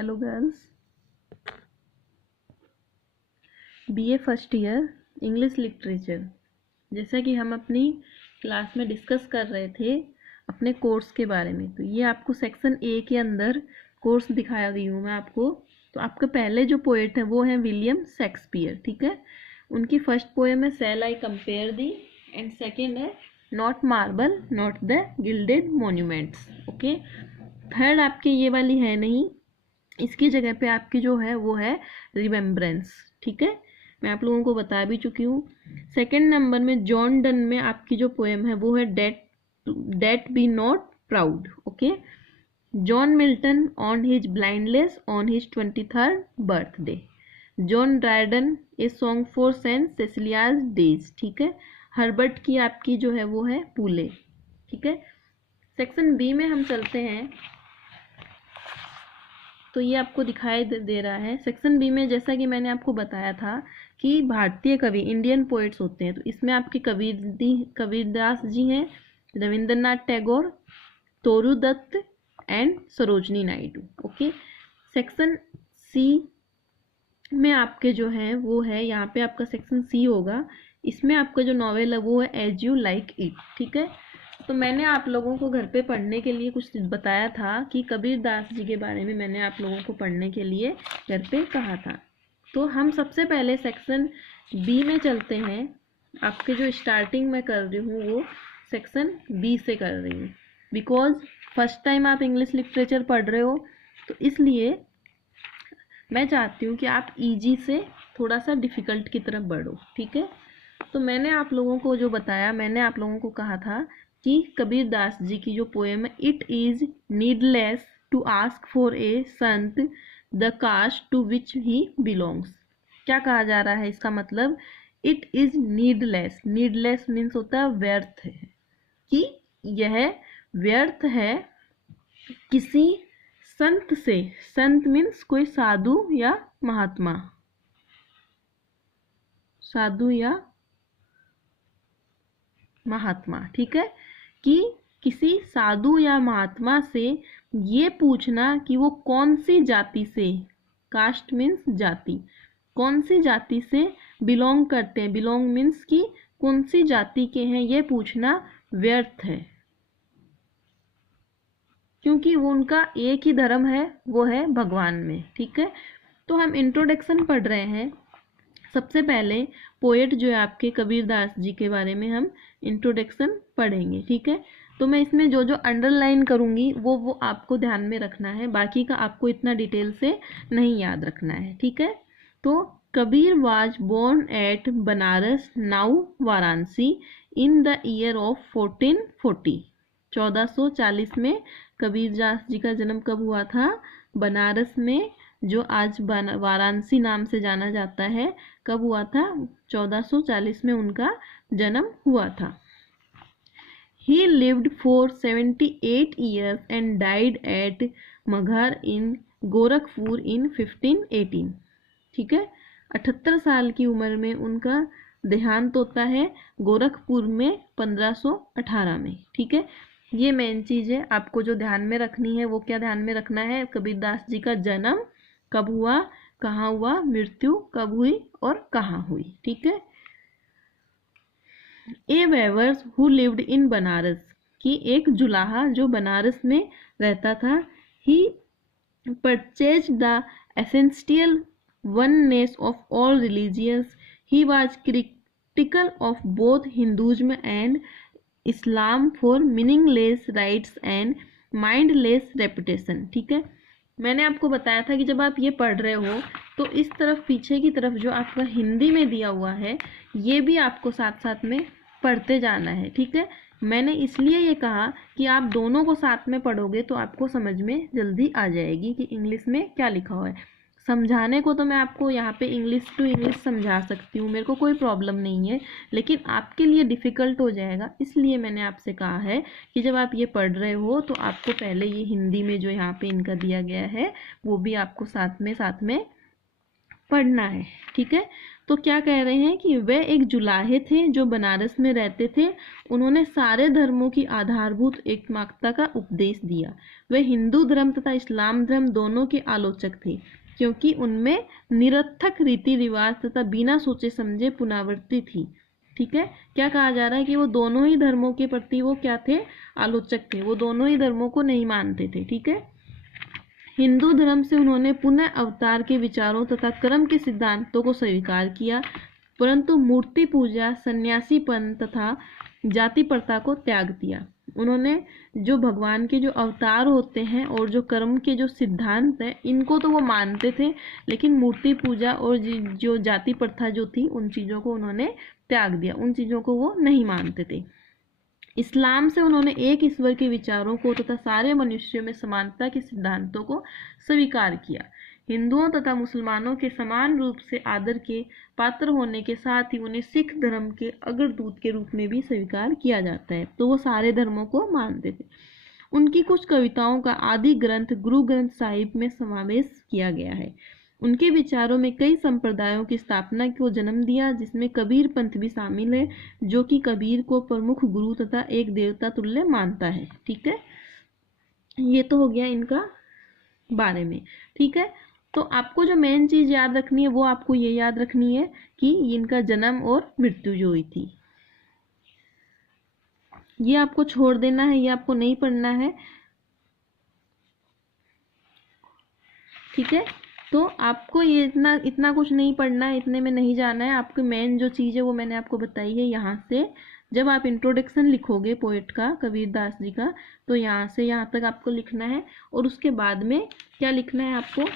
Hello girls, BA first year English literature. जैसा कि हम अपनी क्लास में डिस्कस कर रहे थे अपने कोर्स के बारे में, तो ये आपको सेक्शन ए के अंदर कोर्स दिखाया रही हूँ मैं आपको। तो आपके पहले जो पोएट है वो है विलियम शेक्सपियर, ठीक है। उनकी फर्स्ट पोएम है shall I compare thee, and second है not marble not the gilded monuments, okay. Third आपकी ये वाली है नहीं, इसकी जगह पे आपकी जो है वो है रिमेम्बरेंस, ठीक है। मैं आप लोगों को बता भी चुकी हूँ। सेकंड नंबर में जॉन डन में आपकी जो पोएम है वो है death be not proud, okay. John Milton on his blindness on his 23rd birthday. John Dryden a song for Saint Cecilia's days, ठीक है। हर्बर्ट की आपकी जो है वो है पूले, ठीक है। सेक्शन बी में हम चलते हैं, तो ये आपको दिखाई दे रहा है। सेक्शन बी में जैसा कि मैंने आपको बताया था कि भारतीय कवि इंडियन पोएट्स होते हैं, तो इसमें आपके कबीरदास जी हैं, Rabindranath Tagore, Toru Dutt and Sarojini Naidu, okay. Section C में आपके जो है वो है, यहाँ पे आपका सेक्शन सी होगा। इसमें आपका जो नॉवेल है वो है एज यू लाइक इट, ठीक है। तो मैंने आप लोगों को घर पे पढ़ने के लिए कुछ बताया था कि कबीरदास जी के बारे में मैंने आप लोगों को पढ़ने के लिए घर पे कहा था। तो हम सबसे पहले सेक्शन बी में चलते हैं। आपके जो स्टार्टिंग में कर रही हूँ वो सेक्शन बी से कर रही हूँ, बिकॉज फर्स्ट टाइम आप इंग्लिश लिटरेचर पढ़ रहे हो, तो इसलिए मैं चाहती हूँ कि आप इजी से थोड़ा सा डिफ़िकल्ट की तरफ बढ़ो, ठीक है। तो मैंने आप लोगों को जो बताया, मैंने आप लोगों को कहा था कि कबीरदास जी की जो पोएम है it is needless to ask for a saint the caste to which he belongs. क्या कहा जा रहा है, इसका मतलब it is needless, needless means होता है व्यर्थ है, कि यह व्यर्थ है किसी संत से। संत मीन्स कोई साधु या महात्मा, साधु या महात्मा, ठीक है। कि किसी साधु या महात्मा से ये पूछना कि वो कौन सी जाति से, कास्ट मीन्स जाति, कौन सी जाति से बिलोंग करते हैं, बिलोंग मीन्स कि कौन सी जाति के हैं, ये पूछना व्यर्थ है, क्योंकि वो उनका एक ही धर्म है, वो है भगवान में, ठीक है। तो हम इंट्रोडक्शन पढ़ रहे हैं। सबसे पहले पोएट जो है आपके कबीरदास जी के बारे में हम इंट्रोडक्शन पढ़ेंगे, ठीक है। तो मैं इसमें जो जो अंडरलाइन करूँगी वो आपको ध्यान में रखना है, बाकी का आपको इतना डिटेल से नहीं याद रखना है, ठीक है। तो Kabir was born at Banaras now Varanasi in the year of 1440। 1440 में कबीरदास जी का जन्म कब हुआ था? बनारस में, जो आज वाराणसी नाम से जाना जाता है। कब हुआ था? 1440 में उनका जन्म हुआ था। He lived for 78 years and died at Maghar in Gorakhpur in 1518, ठीक है। 78 साल की उम्र में उनका देहांत होता है गोरखपुर में 1518 में, ठीक है। ये मेन चीज़ है आपको जो ध्यान में रखनी है। वो क्या ध्यान में रखना है? कबीरदास जी का जन्म कब हुआ, कहाँ हुआ, मृत्यु कब हुई और कहाँ हुई, ठीक है। A weavers who lived in Banaras, की एक जुलाहा जो बनारस में रहता था। He preached the essential oneness of all religions. He was critical of both Hinduism and Islam for meaningless rites and mindless reputation, ठीक है। मैंने आपको बताया था कि जब आप ये पढ़ रहे हो तो इस तरफ पीछे की तरफ जो आपका हिंदी में दिया हुआ है ये भी आपको साथ साथ में पढ़ते जाना है, ठीक है। मैंने इसलिए ये कहा कि आप दोनों को साथ में पढ़ोगे तो आपको समझ में जल्दी आ जाएगी कि इंग्लिश में क्या लिखा हुआ है। समझाने को तो मैं आपको यहाँ पे इंग्लिश टू इंग्लिश समझा सकती हूँ, मेरे को कोई प्रॉब्लम नहीं है, लेकिन आपके लिए डिफ़िकल्ट हो जाएगा। इसलिए मैंने आपसे कहा है कि जब आप ये पढ़ रहे हो तो आपको पहले ये हिंदी में जो यहाँ पे इनका दिया गया है वो भी आपको साथ में पढ़ना है, ठीक है। तो क्या कह रहे हैं कि वे एक जुलाहे थे जो बनारस में रहते थे। उन्होंने सारे धर्मों की आधारभूत एकमात्रता का उपदेश दिया। वे हिंदू धर्म तथा इस्लाम धर्म दोनों के आलोचक थे, क्योंकि उनमें निरर्थक रीति रिवाज तथा बिना सोचे समझे पुनरावृत्ति थी। ठीक है, क्या कहा जा रहा है कि वो दोनों ही धर्मों के प्रति वो क्या थे, आलोचक थे, वो दोनों ही धर्मों को नहीं मानते थे। ठीक है, हिंदू धर्म से उन्होंने पुनः अवतार के विचारों तथा कर्म के सिद्धांतों को स्वीकार किया, परंतु मूर्ति पूजा, सन्यासीपन तथा जाति प्रथा को त्याग दिया। उन्होंने जो भगवान के जो अवतार होते हैं और जो कर्म के जो सिद्धांत हैं, इनको तो वो मानते थे, लेकिन मूर्ति पूजा और जो जाति प्रथा जो थी, उन चीज़ों को उन्होंने त्याग दिया, उन चीज़ों को वो नहीं मानते थे। इस्लाम से उन्होंने एक ईश्वर के विचारों को तथा सारे मनुष्यों में समानता के सिद्धांतों को स्वीकार किया। हिंदुओं तथा मुसलमानों के समान रूप से आदर के पात्र होने के साथ ही उन्हें सिख धर्म के अग्रदूत के रूप में भी स्वीकार किया जाता है। तो वो सारे धर्मों को मानते थे। उनकी कुछ कविताओं का आदि ग्रंथ गुरु ग्रंथ साहिब में समावेश किया गया है। उनके विचारों में कई संप्रदायों की स्थापना को जन्म दिया, जिसमें कबीर पंथ भी शामिल है, जो कि कबीर को प्रमुख गुरु तथा एक देवता तुल्य मानता है। ठीक है, ये तो हो गया इनका बारे में। ठीक है, तो आपको जो मेन चीज याद रखनी है वो आपको ये याद रखनी है कि इनका जन्म और मृत्यु जो हुई थी, ये आपको छोड़ देना है, ये आपको नहीं पढ़ना है। ठीक है, तो आपको ये इतना कुछ नहीं पढ़ना है, इतने में नहीं जाना है। आपकी मेन जो चीज़ है वो मैंने आपको बताई है। यहाँ से जब आप इंट्रोडक्शन लिखोगे पोएट का, कबीरदास जी का, तो यहाँ से यहाँ तक आपको लिखना है। और उसके बाद में क्या लिखना है आपको,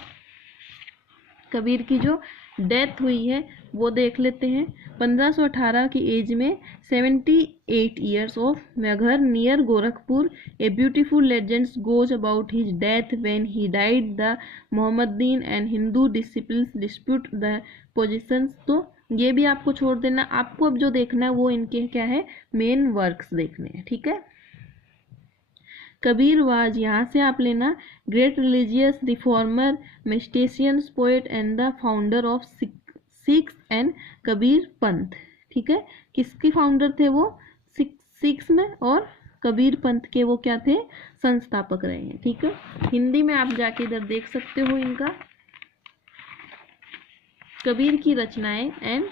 कबीर की जो डेथ हुई है वो देख लेते हैं। 1518 की एज में 78 years of Maghar near Gorakhpur, a beautiful legends goes about his death when he died. The Mohammedan and Hindu disciplines dispute the positions. तो ये भी आपको छोड़ देना। आपको अब जो देखना है वो इनके क्या है, मेन वर्क्स देखने हैं। ठीक है, कबीर वाज, यहाँ से आप लेना, great religious reformer, mystic poet and the founder of Sikhs and Kabir Panth. ठीक है, किसके फाउंडर थे वो, सिक्स में, और कबीर पंथ के वो क्या थे, संस्थापक रहे हैं। ठीक है, हिंदी में आप जाके इधर देख सकते हो इनका, कबीर की रचनाएं। एंड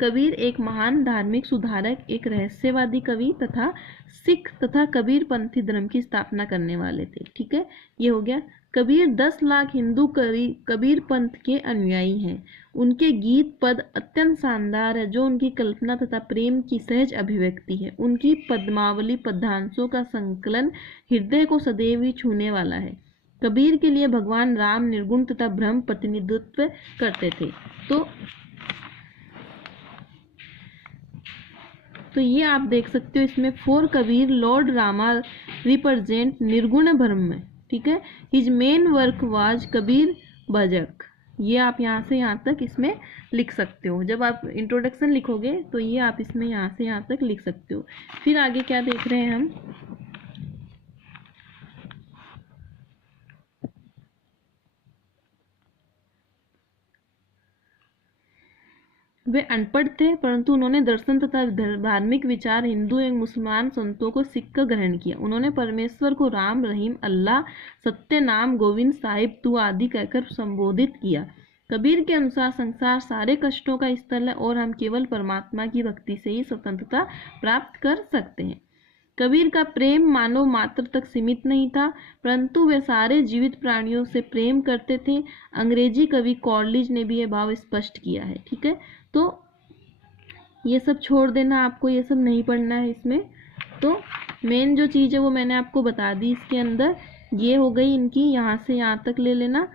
कबीर एक महान धार्मिक सुधारक, एक रहस्यवादी कवि तथा सिख तथा कबीर पंथी धर्म की स्थापना करने वाले थे। ठीक है, ये हो गया। कबीर 10 लाख हिंदू कबीर पंथ के अनुयायी हैं। उनके गीत पद अत्यंत शानदार है, जो उनकी कल्पना तथा प्रेम की सहज अभिव्यक्ति है। उनकी पद्मावली पद्यांशों का संकलन हृदय को सदैव ही छूने वाला है। कबीर के लिए भगवान राम निर्गुण तथा ब्रह्म प्रतिनिधित्व करते थे। तो ये आप देख सकते हो इसमें, for Kabir lord Rama represent Nirgun Brahm. ठीक है, his main work was Kabir Bijak. ये आप यहाँ से यहाँ तक इसमें लिख सकते हो। जब आप इंट्रोडक्शन लिखोगे तो ये आप इसमें यहाँ से यहाँ तक लिख सकते हो। फिर आगे क्या देख रहे हैं हम, वे अनपढ़ थे, परंतु उन्होंने दर्शन तथा धार्मिक विचार हिंदू एवं मुसलमान संतों को सीख कर ग्रहण किया। उन्होंने परमेश्वर को राम, रहीम, अल्लाह, सत्य नाम, गोविंद, साहिब, तू आदि कहकर संबोधित किया। कबीर के अनुसार संसार सारे कष्टों का स्थल है और हम केवल परमात्मा की भक्ति से ही स्वतंत्रता प्राप्त कर सकते हैं। कबीर का प्रेम मानव मात्र तक सीमित नहीं था, परंतु वे सारे जीवित प्राणियों से प्रेम करते थे। अंग्रेजी कवि कॉर्लिज ने भी यह भाव स्पष्ट किया है। ठीक है, तो ये सब छोड़ देना, आपको ये सब नहीं पढ़ना है इसमें। तो मेन जो चीज़ है वो मैंने आपको बता दी इसके अंदर। ये हो गई इनकी, यहाँ से यहाँ तक ले लेना।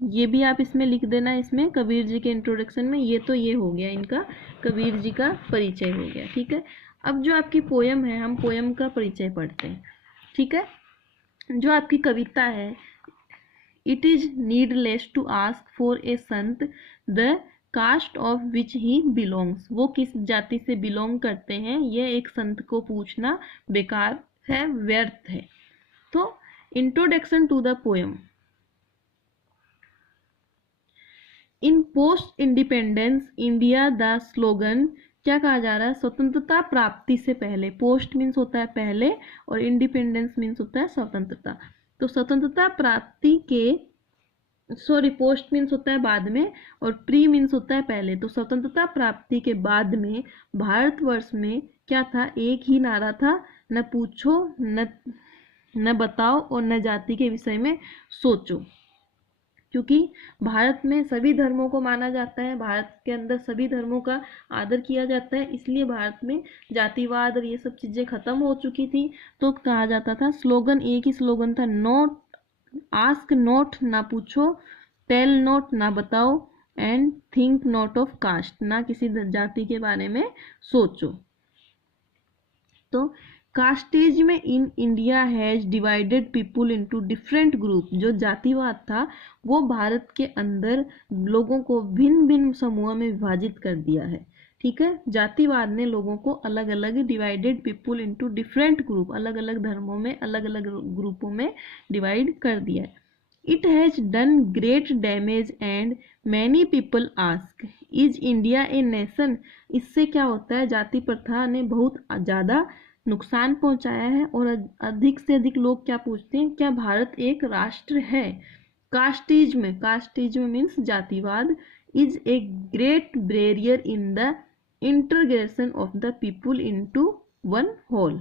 ये भी आप इसमें लिख देना, इसमें कबीर जी के इंट्रोडक्शन में। ये तो ये हो गया इनका, कबीर जी का परिचय हो गया। ठीक है, अब जो आपकी पोयम है, हम पोयम का परिचय पढ़ते हैं। ठीक है, जो आपकी कविता है, it is needless to ask for a saint the caste of which he belongs. वो किस जाति से बिलोंग करते हैं, ये एक संत को पूछना बेकार है, व्यर्थ है। तो introduction to the poem. In post independence India the slogan क्या कहा जा रहा है, स्वतंत्रता प्राप्ति से पहले, पोस्ट मीन्स होता है पहले और इंडिपेंडेंस मीन्स होता है स्वतंत्रता, तो स्वतंत्रता प्राप्ति के, सॉरी पोस्ट मीन्स होता है बाद में और प्री मीन्स होता है पहले, तो स्वतंत्रता प्राप्ति के बाद में भारतवर्ष में क्या था, एक ही नारा था, न पूछो न बताओ और न जाति के विषय में सोचो। क्योंकि भारत में सभी धर्मों को माना जाता है, भारत के अंदर सभी धर्मों का आदर किया जाता है, इसलिए भारत में जातिवाद और ये सब चीज़ें खत्म हो चुकी थी। तो कहा जाता था, स्लोगन एक ही स्लोगन था, नोट आस्क नोट ना पूछो, टेल नोट ना बताओ, and think not of caste, ना किसी जाति के बारे में सोचो। तो कास्टेज में in India has divided people into different group, जो जातिवाद था वो भारत के अंदर लोगों को भिन्न भिन्न समूहों में विभाजित कर दिया है। ठीक है, जातिवाद ने लोगों को अलग अलग divided people into different group, अलग अलग धर्मों में अलग अलग ग्रुपों में डिवाइड कर दिया है। It has done great damage and many people ask, is India a nation, इससे क्या होता है, जाति प्रथा ने बहुत ज़्यादा नुकसान पहुंचाया है और अधिक से अधिक लोग क्या पूछते हैं, क्या भारत एक राष्ट्र है। कास्टिज्म मीन्स जातिवाद, is a great barrier in the integration of the people into one whole,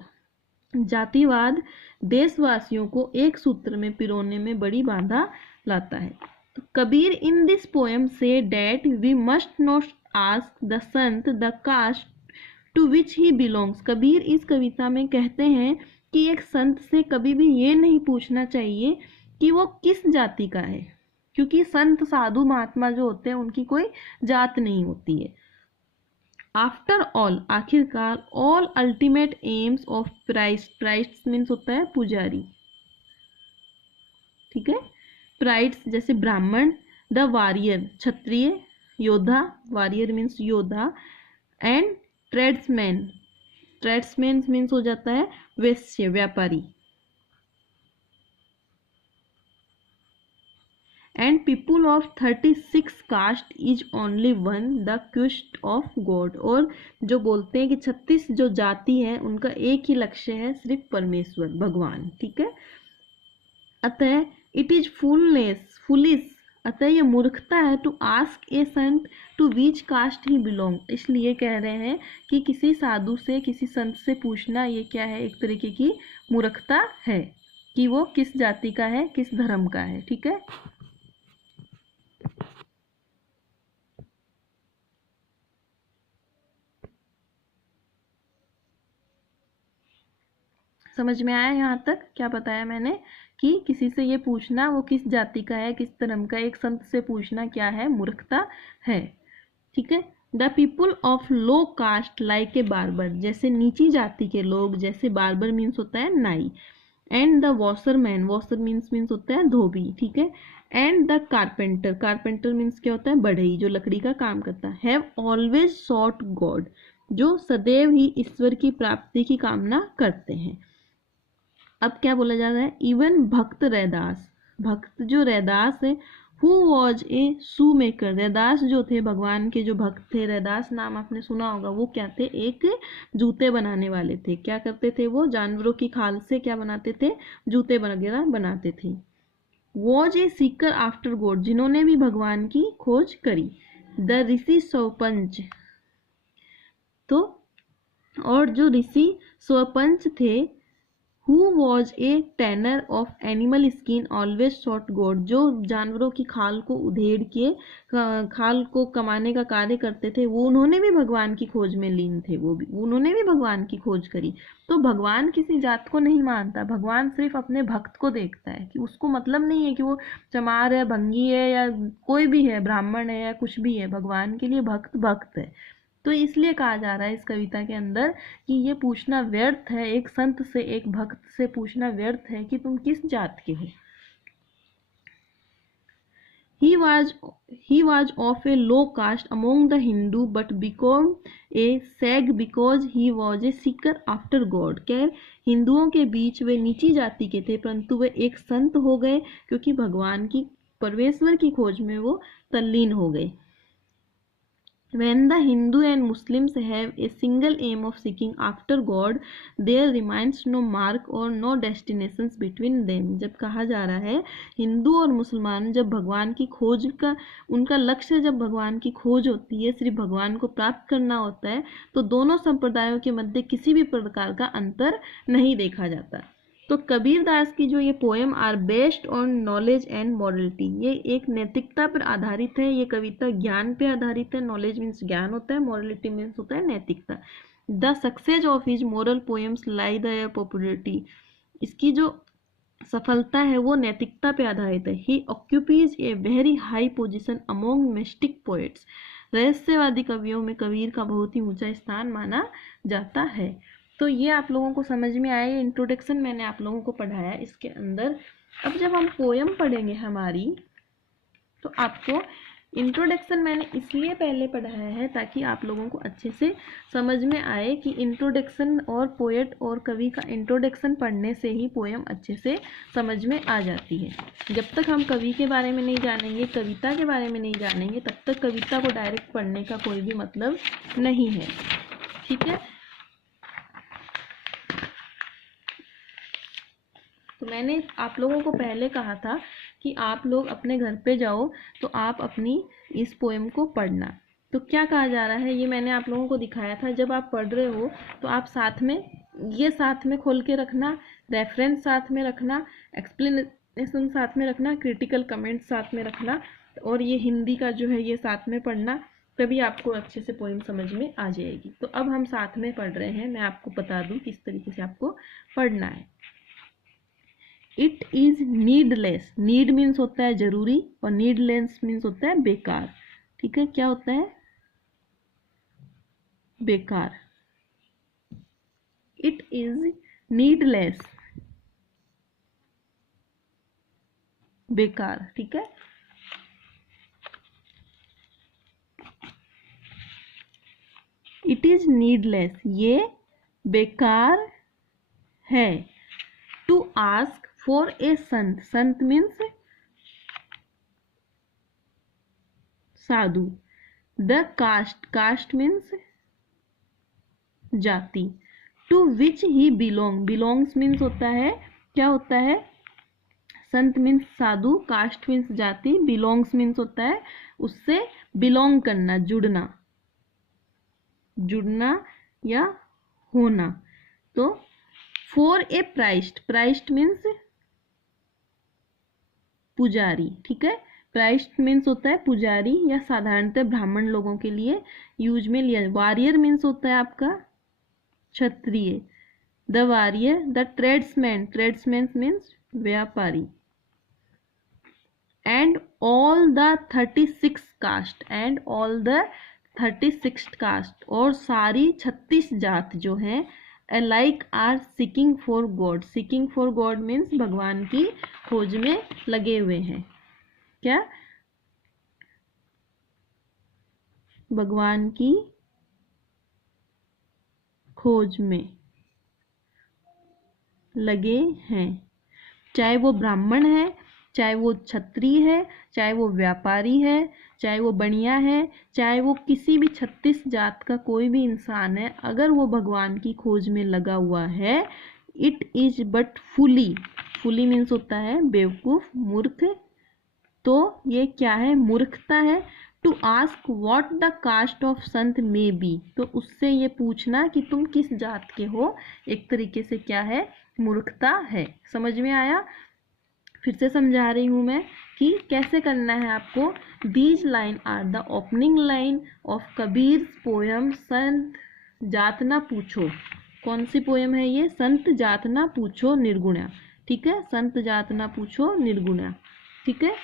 जातिवाद देशवासियों को एक सूत्र में पिरोने में बड़ी बाधा लाता है। तो Kabir in this poem says that we must not ask the saint the caste to which he belongs, Kabir इस कविता में कहते हैं कि एक संत से कभी भी ये नहीं पूछना चाहिए कि वो किस जाति का है, क्योंकि संत साधु महात्मा जो होते हैं उनकी कोई जात नहीं होती है। आफ्टर ऑल, आखिरकार, all ultimate AIIMS of priest means होता है पुजारी, ठीक है, प्राइड्स जैसे ब्राह्मण, द वॉरियर क्षत्रिय, योद्धा, वॉरियर मीन्स योद्धा, एंड ट्रेड्समैन मीन्स हो जाता है वैश्य व्यापारी, and people of 36 caste is only one the quest of God, और जो बोलते हैं कि 36 जो जाति है उनका एक ही लक्ष्य है, सिर्फ परमेश्वर भगवान। ठीक है, अतः इट इज फुलिश, अतः ये मूर्खता है to ask a sant to which caste he belong, इसलिए कह रहे हैं कि किसी साधु से किसी संत से पूछना ये क्या है, एक तरीके की मूर्खता है कि वो किस जाति का है, किस धर्म का है। ठीक है, समझ में आया यहाँ तक क्या बताया मैंने, कि किसी से ये पूछना वो किस जाति का है, किस धर्म का है, एक संत से पूछना क्या है, मूर्खता है। ठीक है, the people of low caste like a barber, जैसे नीची जाति के लोग, जैसे बार्बर मीन्स होता है नाई, and the washerman, washer means होता है धोबी। ठीक है, एंड द कारपेंटर मीन्स क्या होता है, बढ़ई, जो लकड़ी का काम करता है, हैव ऑलवेज सॉट गॉड, जो सदैव ही ईश्वर की प्राप्ति की कामना करते हैं। अब क्या बोला जा रहा है, इवन भक्त रैदास, भक्त जो रैदास है, who was a shoe maker, Raidas जो थे भगवान के जो भक्त थे, रैदास नाम आपने सुना होगा, वो क्या थे, एक जूते बनाने वाले थे। क्या करते थे वो, जानवरों की खाल से क्या बनाते थे, जूते वगैरह बनाते थे। Was a Sikar after God, जिन्होंने भी भगवान की खोज करी। द ऋषि स्वपंच, तो और जो ऋषि स्वपंच थे, Who was a tanner of animal skin always sought God, जो जानवरों की खाल को उधेड़ के खाल को कमाने का कार्य करते थे, वो उन्होंने भी भगवान की खोज में लीन थे, वो भी उन्होंने भी भगवान की खोज करी। तो भगवान किसी जात को नहीं मानता, भगवान सिर्फ अपने भक्त को देखता है, कि उसको मतलब नहीं है कि वो चमार है, भंगी है, या कोई भी है, ब्राह्मण है या कुछ भी है, भगवान के लिए भक्त भक्त है। तो इसलिए कहा जा रहा है इस कविता के अंदर कि ये पूछना व्यर्थ है, एक संत से एक भक्त से पूछना व्यर्थ है कि तुम किस जात के हो। He was of a low caste among the Hindu but became a sage because he was a seeker after God, क्या हिंदुओं के बीच वे नीची जाति के थे परंतु वे एक संत हो गए क्योंकि भगवान की परमेश्वर की खोज में वो तल्लीन हो गए। When the Hindu and Muslims have a single aim of seeking after God, there remains no mark or no destinations between them. जब कहा जा रहा है हिंदू और मुसलमान जब भगवान की खोज का उनका लक्ष्य जब भगवान की खोज होती है, सिर्फ भगवान को प्राप्त करना होता है, तो दोनों संप्रदायों के मध्य किसी भी प्रकार का अंतर नहीं देखा जाता। तो कबीर दास की जो ये poem are based on knowledge and morality, ये एक नैतिकता पर आधारित है। ये कविता ज्ञान पे आधारित है। नॉलेज मीन्स ज्ञान होता है, मॉरलिटी मीन्स होता है नैतिकता। The success of his moral poems lie the popularity, इसकी जो सफलता है वो नैतिकता पे आधारित है। He occupies a very high position among mystic poets, रहस्यवादी कवियों में कबीर का बहुत ही ऊंचा स्थान माना जाता है। तो ये आप लोगों को समझ में आया, ये इंट्रोडक्शन मैंने आप लोगों को पढ़ाया इसके अंदर। अब जब हम पोएम पढ़ेंगे हमारी, तो आपको इंट्रोडक्शन मैंने इसलिए पहले पढ़ाया है ताकि आप लोगों को अच्छे से समझ में आए कि इंट्रोडक्शन और पोएट और कवि का इंट्रोडक्शन पढ़ने से ही पोएम अच्छे से समझ में आ जाती है। जब तक हम कवि के बारे में नहीं जानेंगे, कविता के बारे में नहीं जानेंगे, तब तक कविता को डायरेक्ट पढ़ने का कोई भी मतलब नहीं है। ठीक है, तो मैंने आप लोगों को पहले कहा था कि आप लोग अपने घर पे जाओ तो आप अपनी इस पोएम को पढ़ना। तो क्या कहा जा रहा है ये मैंने आप लोगों को दिखाया था। जब आप पढ़ रहे हो तो आप साथ में खोल के रखना, रेफरेंस साथ में रखना, एक्सप्लेनेशन साथ में रखना, क्रिटिकल कमेंट साथ में रखना, और ये हिंदी का जो है ये साथ में पढ़ना, तभी आपको अच्छे से पोएम समझ में आ जाएगी। तो अब हम साथ में पढ़ रहे हैं, मैं आपको बता दूं किस तरीके से आपको पढ़ना है। It is needless, need means होता है जरूरी और नीडलेस मीन्स होता है बेकार। ठीक है, क्या होता है बेकार। इट इज नीडलेस, बेकार। ठीक है, इट इज नीडलेस, ये बेकार है। To ask for a saint, saint means साधु। द कास्ट, कास्ट मीन्स जाति। To which he belong, belongs means होता है, क्या होता है, संत मीन्स साधु, कास्ट मीन्स जाति, बिलोंग्स मीन्स होता है उससे बिलोंग करना, जुड़ना, जुड़ना या होना। तो for a priest, priest means पुजारी। ठीक है, प्राइस्ट मीन्स होता है पुजारी या साधारणतः ब्राह्मण लोगों के लिए यूज में लिया। वॉरियर मीन्स होता है आपका क्षत्रिय। The warrior, the tradesman, tradesman means व्यापारी। And all the 36 caste, and all the 36 caste, और सारी 36 जात जो है alike are seeking for God, seeking for God means भगवान की खोज में लगे हुए हैं। क्या, भगवान की खोज में लगे हैं, चाहे वो ब्राह्मण है, चाहे वो क्षत्रिय है, चाहे वो व्यापारी है, चाहे वो बनिया है, चाहे वो किसी भी 36 जात का कोई भी इंसान है, अगर वो भगवान की खोज में लगा हुआ है, it is but fully, fully means होता है बेवकूफ, मूर्ख। तो ये क्या है, मूर्खता है। To ask what the caste of sant may B, तो उससे ये पूछना कि तुम किस जात के हो, एक तरीके से क्या है, मूर्खता है। समझ में आया? फिर से समझा रही हूँ मैं कि कैसे करना है आपको। These line are the opening line of Kabir poem संत जात ना पूछो। कौन सी पोयम है ये? संत जात ना पूछो निर्गुणा। ठीक है, संत जात ना पूछो निर्गुणा। ठीक है,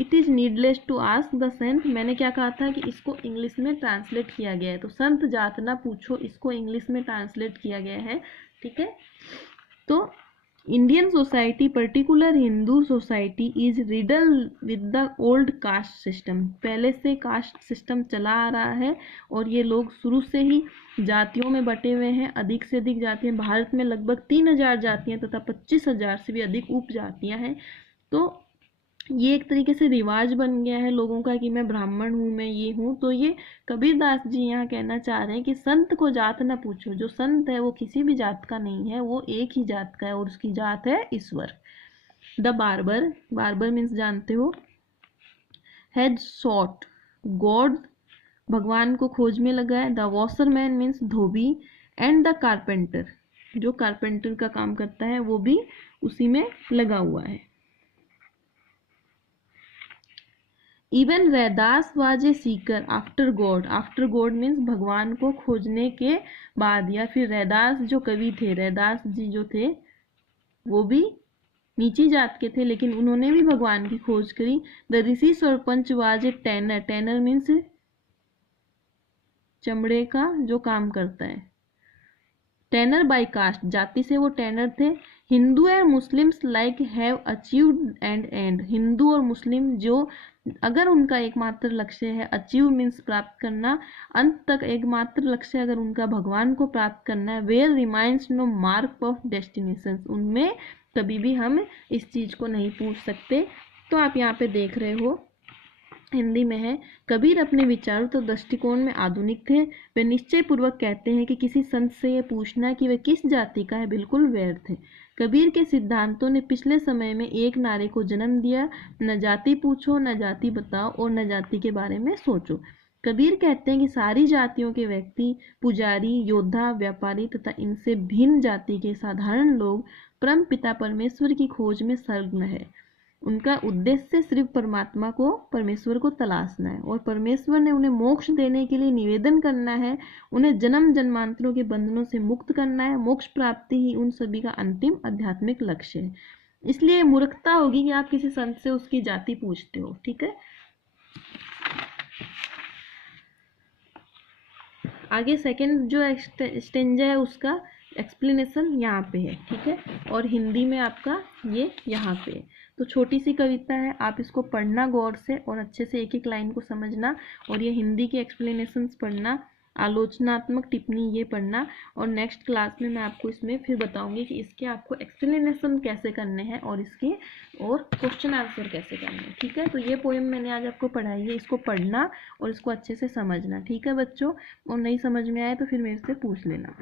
it is needless to ask the saint, मैंने क्या कहा था कि इसको इंग्लिश में ट्रांसलेट किया गया है, तो संत जात ना पूछो इसको इंग्लिश में ट्रांसलेट किया गया है। ठीक है, तो Indian society, particular Hindu society is riddle with the old caste system, पहले से कास्ट सिस्टम चला आ रहा है और ये लोग शुरू से ही जातियों में बटे हुए हैं, अधिक से अधिक जातियां, भारत में लगभग 3000 जातियां तथा 25,000 से भी अधिक उपजातियां हैं। तो ये एक तरीके से रिवाज बन गया है लोगों का कि मैं ब्राह्मण हूँ, मैं ये हूँ। तो ये कबीरदास जी यहाँ कहना चाह रहे हैं कि संत को जात ना पूछो, जो संत है वो किसी भी जात का नहीं है, वो एक ही जात का है और उसकी जात है ईश्वर। द बार्बर, बार्बर मीन्स जानते हो, हैज सॉट गॉड, भगवान को खोज में लगा है। The washerman means Dhobi, and the carpenter, जो कारपेंटर का काम करता है वो भी उसी में लगा हुआ है। Even Raidas was a Sikar after God, after God means भगवान को खोजने के बाद, या फिर रैदास जो कवि थे, रैदास जी जो थे वो भी नीची जात के थे लेकिन उन्होंने भी भगवान की खोज करी। The Rishi sarpanch was a tenor, tenor means चमड़े का जो काम करता है, टैनर बाय कास्ट, जाति से वो टैनर थे। Hindu and Muslims like have achieved and, Hindu और मुस्लिम जो अगर उनका एकमात्र लक्ष्य है, अचीव मीन्स प्राप्त करना, अंत तक एकमात्र लक्ष्य अगर उनका भगवान को प्राप्त करना है, where reminds no mark of destination, उनमें कभी भी हम इस चीज को नहीं पूछ सकते। तो आप यहाँ पे देख रहे हो हिंदी में है, कबीर अपने विचारों तो दृष्टिकोण में आधुनिक थे। वे निश्चय पूर्वक कहते हैं कि किसी संत से यह पूछना कि वे किस जाति का है बिल्कुल व्यर्थ है। कबीर के सिद्धांतों ने पिछले समय में एक नारे को जन्म दिया, न जाति पूछो, न जाति बताओ और न जाति के बारे में सोचो। कबीर कहते हैं कि सारी जातियों के व्यक्ति, पुजारी, योद्धा, व्यापारी तथा इनसे भिन्न जाति के साधारण लोग परम पिता परमेश्वर की खोज में संलग्न है। उनका उद्देश्य सिर्फ परमात्मा को, परमेश्वर को तलाशना है और परमेश्वर ने उन्हें मोक्ष देने के लिए निवेदन करना है, उन्हें जन्म जन्मांतरों के बंधनों से मुक्त करना है। मोक्ष प्राप्ति ही उन सभी का अंतिम आध्यात्मिक लक्ष्य है। इसलिए मूर्खता होगी कि आप किसी संत से उसकी जाति पूछते हो। ठीक है, आगे सेकंड जो स्टेंजा है उसका एक्सप्लेनेशन यहाँ पे है। ठीक है, और हिंदी में आपका ये यहाँ पे है। तो छोटी सी कविता है, आप इसको पढ़ना गौर से और अच्छे से एक एक लाइन को समझना, और ये हिंदी के एक्सप्लेनेशंस पढ़ना, आलोचनात्मक टिप्पणी ये पढ़ना, और नेक्स्ट क्लास में मैं आपको इसमें फिर बताऊंगी कि इसके आपको एक्सप्लेनेशन कैसे करने हैं और इसके और क्वेश्चन आंसर कैसे करने हैं। ठीक है, तो ये पोएम मैंने आज आपको पढ़ाई है, इसको पढ़ना और इसको अच्छे से समझना। ठीक है बच्चों, और नहीं समझ में आए तो फिर मेरे से पूछ लेना।